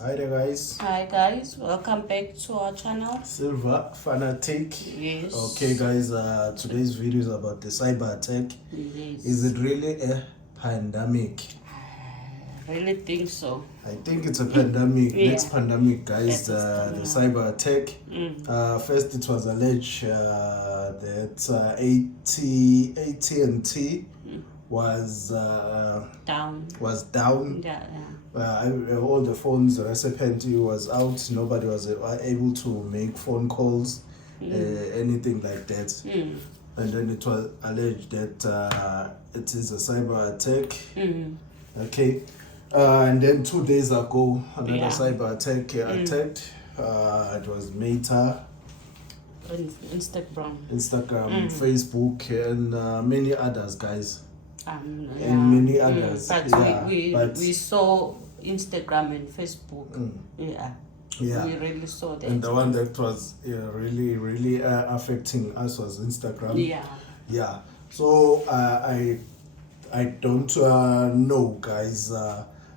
Hi there guys. Hi guys, welcome back to our channel. Silver fanatic. Yes. Okay guys, today's video is about the cyber attack. Yes. Is it really a pandemic? I really think so. I think it's a pandemic. Yeah. Next pandemic guys, That the is cyber attack. First it was alleged that At&T was Down. Yeah. Yeah. All the phones recipient was out. Nobody was able to make phone calls, anything like that. And then it was alleged that it is a cyber attack. Okay, and then 2 days ago another cyber attack attacked. It was Meta, Instagram, Facebook, and many others, guys. And many others. But we saw Instagram and Facebook. Yeah. We really saw that. And the one that was really affecting us was Instagram. Yeah. So I don't know, guys,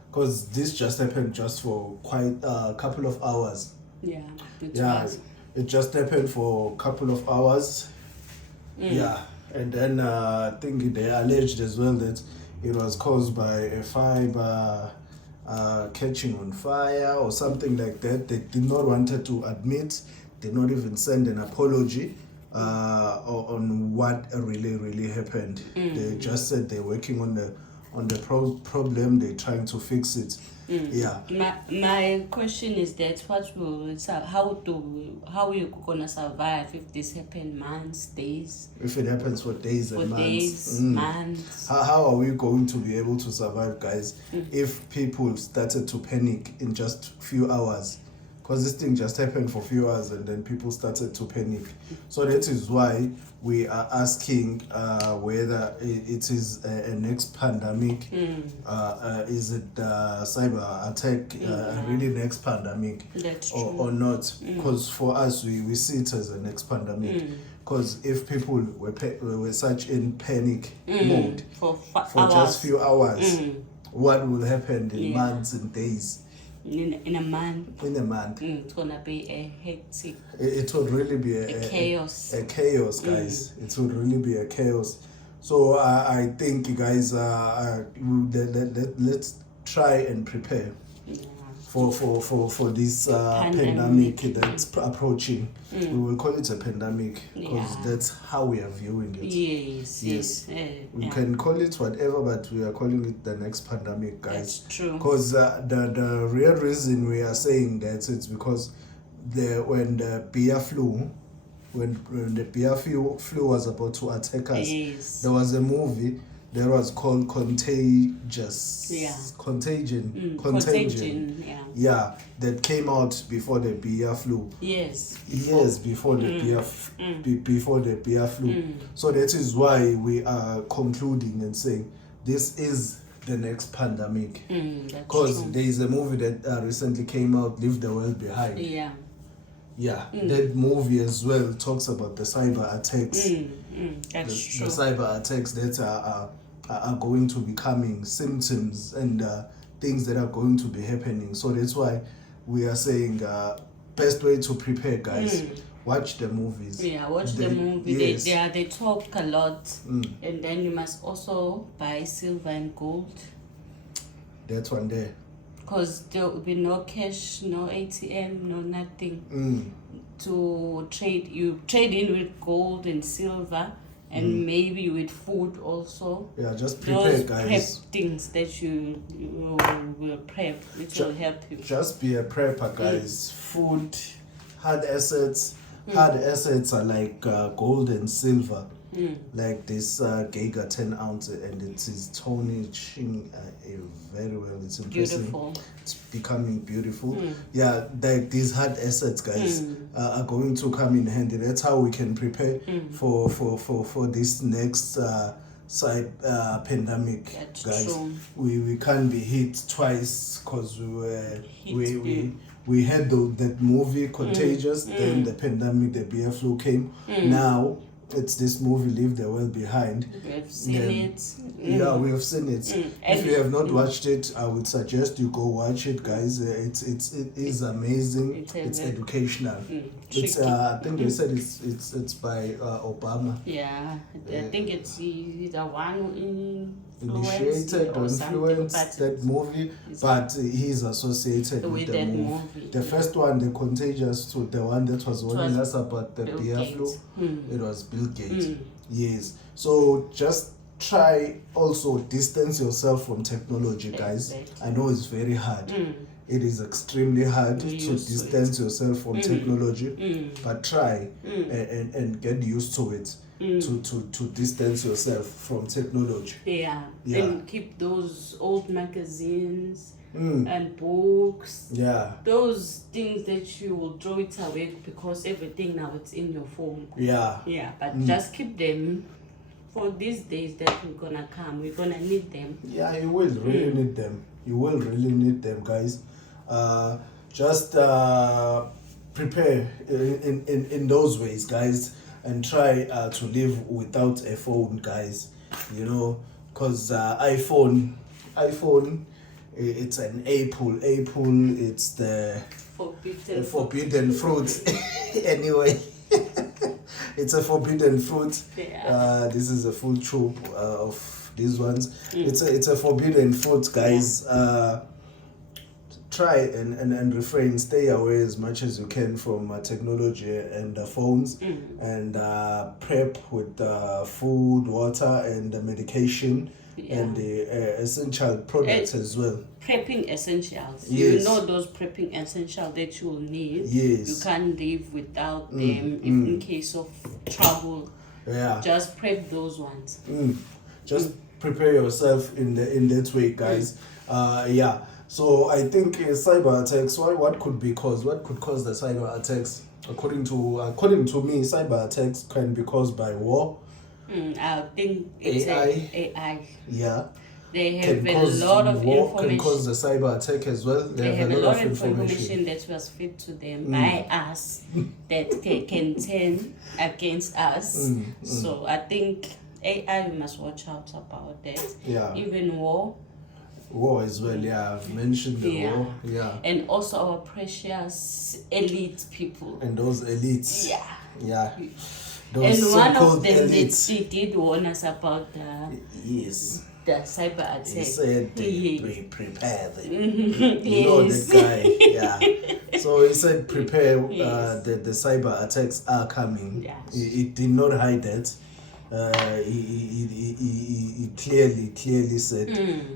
because this just happened just for quite a couple of hours. It just happened for a couple of hours. And then I think they alleged as well that it was caused by a fiber catching on fire or something like that. They did not wanted to admit, did not even send an apology on what really happened. They just said they're working on the problem, they're trying to fix it. My question is that how are you gonna survive if this happen months, days? If it happens for days and months. Months. How are we going to be able to survive, guys, if people started to panic in just few hours? Because this thing just happened for a few hours and then people started to panic. So that is why we are asking whether it is a next pandemic. Is it cyber attack really next pandemic? Or not? Because for us, we see it as a next pandemic. Because if people were such in panic mode for just few hours, what will happen in months and days? In a month. It's gonna be a hectic. It would really be a chaos. A chaos, guys. It would really be a chaos. So I think, guys, let's try and prepare for this pandemic that's approaching. We will call it a pandemic because that's how we are viewing it. Yes. We can call it whatever, but we are calling it the next pandemic, guys. That's true. Because the real reason we are saying that it's because when the beer flu was about to attack us, there was a movie that was called Contagion. That came out before the beer flu. Before the beer flu. So that is why we are concluding and saying this is the next pandemic. Because there is a movie that recently came out, Leave the World Behind. That movie as well talks about the cyber attacks. The cyber attacks that are going to be coming, symptoms and things that are going to be happening. So that's why we are saying best way to prepare, guys. Watch the movies. Watch the movie. They talk a lot. And then you must also buy silver and gold. That one there. Because there will be no cash, no ATM, no nothing to trade. You trade in with gold and silver, and maybe with food also. Just prepare, guys. Prep things that you will prep, which will help you. Just be a prepper, guys. Food, hard assets. Hard assets are like gold and silver. Like this Geiger 10 ounce, and it is tonishing very well. It's impressive. Beautiful. It's becoming beautiful. Like these hard assets, guys, are going to come in handy. That's how we can prepare for this next pandemic. That's guys. True. We can't be hit twice because we had that movie Contagious, then the pandemic, the beer flu came. Now it's this movie Leave the World Behind. We've seen it. Yeah, we have seen it. If you have not watched it, I would suggest you go watch it, guys. It is amazing. It's educational. It's I think they said it's by Obama. Yeah, I think it's the one initiated or influenced that movie, but he's associated with the movie. The first one, The Contagious, to the one that was warning us about the beer flu, it was Bill Gates. Yes. So just try also distance yourself from technology, guys. I know it's very hard. It is extremely hard to distance yourself from technology, but try and get used to it. To distance yourself from technology. Yeah. And keep those old magazines and books. Yeah. Those things that you will throw it away because everything now it's in your phone. Yeah. Yeah, but just keep them for these days that we're gonna come. We're gonna need them. Yeah, you will really need them. You will really need them, guys. Just prepare in those ways, guys. And try to live without a phone, guys. You know, because iPhone, it's an apple. It's the forbidden fruit. Anyway, it's a forbidden fruit. Yeah. This is a full tube of these ones. It's a forbidden fruit, guys. Try and refrain, stay away as much as you can from technology and phones, and prep with food, water, and medication, and the essential products as well. Prepping essentials. Yes. You know those prepping essentials that you will need. Yes. You can't live without them if in case of trouble. Yeah. Just prep those ones. Just prepare yourself in that way, guys. Yeah. So I think cyber attacks. What could be caused? What could cause the cyber attacks? According to me, cyber attacks can be caused by war. I think it's AI. Yeah. They have a lot of information. Can cause the cyber attack as well. They have a lot of information that was fed to them by us that can turn against us. So I think AI, we must watch out about that. Yeah. Even war as well. Yeah, I've mentioned the war. Yeah. And also our precious elite people. And those elites. Yeah. Yeah. Those and one of them elites. they did warn us about the cyber attack. He said prepare them. You know that guy. Yeah. So he said prepare. The cyber attacks are coming. Yes. He did not hide that. He clearly said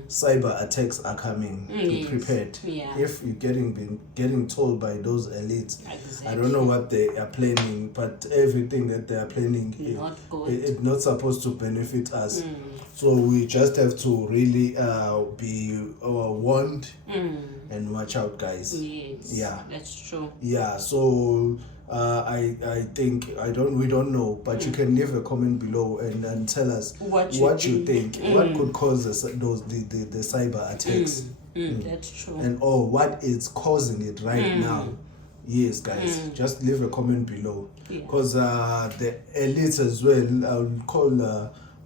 cyber attacks are coming. Be prepared. Yeah. If you're getting told by those elites, Exactly. I don't know what they are planning, but everything that they are planning, it's not supposed to benefit us. So we just have to really be warned and watch out, guys. Yes. Yeah. That's true. Yeah. So. I think we don't know, but you can leave a comment below and tell us what you think. What could cause the cyber attacks? That's true. And what is causing it right now? Yes, guys, just leave a comment below, because the elites as well. I would call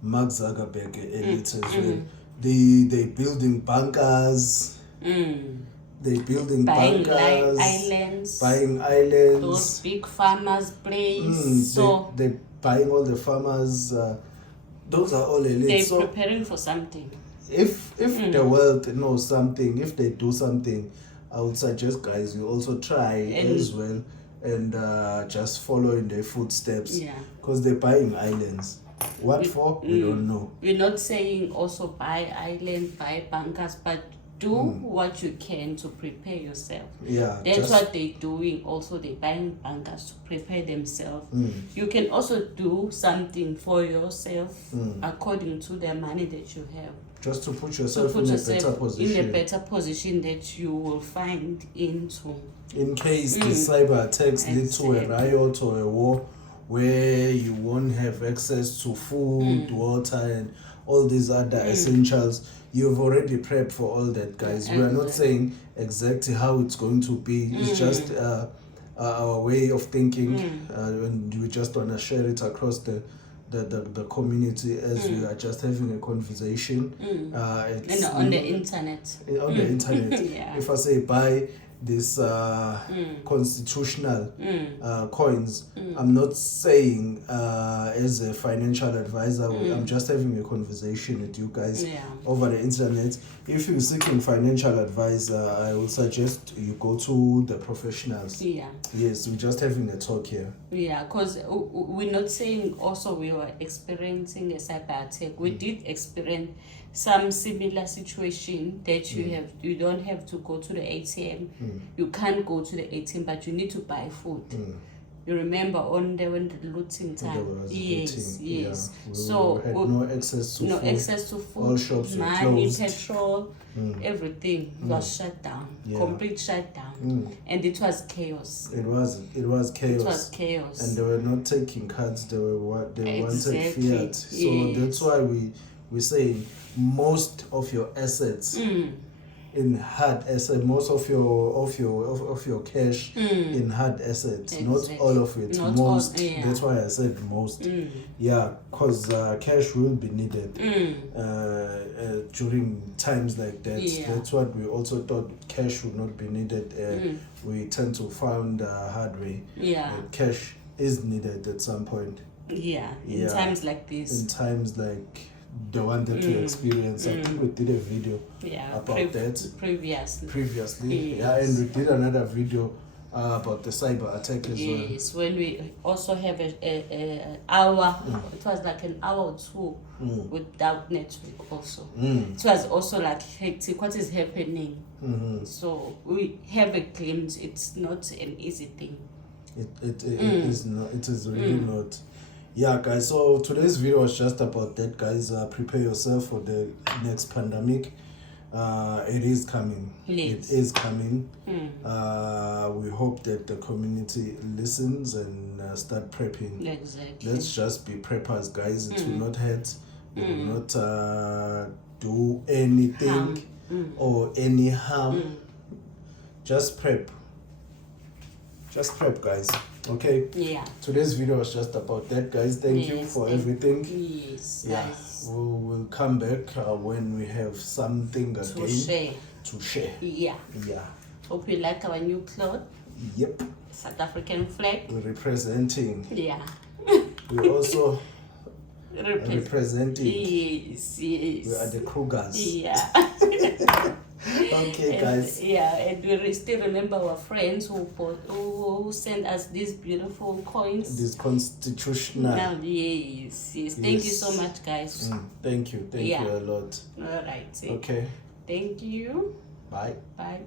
Mark Zuckerberg elite as well. They building bunkers. They building bunkers, buying islands, those big farmers' place. So they buying all the farmers. Those are all elite. They're preparing for something. If the world knows something, if they do something, I would suggest, guys, you also try as well and just follow in their footsteps. Yeah. Because they're buying islands. What for? We don't know. We're not saying also buy islands, buy bunkers, but do what you can to prepare yourself. Yeah, that's what they're doing. Also, they're buying bunkers to prepare themselves. You can also do something for yourself according to the money that you have. Just to put yourself in a better position. In a better position that you will find into. In case the cyber attacks lead to a riot or a war where you won't have access to food, water, and all these other essentials. You've already prepped for all that, guys. We are not saying exactly how it's going to be. It's just our way of thinking, and we just want to share it across the the community as we are just having a conversation. It's, on the internet. On the internet. Yeah. If I say buy this constitutional coins, I'm not saying as a financial advisor. I'm just having a conversation with you guys over the internet. If you're seeking financial advice, I would suggest you go to the professionals. Yes, we're just having a talk here. Because we're not saying also we were experiencing a cyber attack. We did experience some similar situation that you don't have to go to the ATM. You can't go to the ATM, but you need to buy food. You remember when the looting time? Yes. We had no access to food. All shops were closed. Petrol, everything was shut down. Complete shutdown. And it was chaos. It was chaos. And they were not taking cards. They wanted fiat. So that's why we say most of your assets in hard asset, most of your cash in hard assets, not all of it, most. That's why I said most. Because cash will be needed during times like that. That's what we also thought, cash would not be needed. We tend to find hard way that cash is needed at some point. In times like this. In times like the one that we experienced. I think we did a video about that previously. And we did another video about the cyber attack as well. Yes, when we also have a hour, it was like an hour or two without network also. It was also like hectic, what is happening? So we have a glimpse. It's not an easy thing. It is not. It is really not. Yeah, guys, so today's video was just about that, guys. Prepare yourself for the next pandemic. It is coming. It is coming. We hope that the community listens and start prepping. Exactly. Let's just be preppers, guys. It will not hurt. It will not do anything or any harm. Just prep. Just prep, guys. Okay. Today's video was just about that, guys. Thank you for everything. Guys. We'll come back when we have something again to share. Hope you like our new cloth. Yep. South African flag. We're representing. We also representing. Yes. We are the Krugers. Okay, guys. And we still remember our friends who sent us these beautiful coins. These constitutional. Yes. Thank you so much, guys. Thank you. Thank you a lot. All right. Okay. Thank you. Bye. Bye.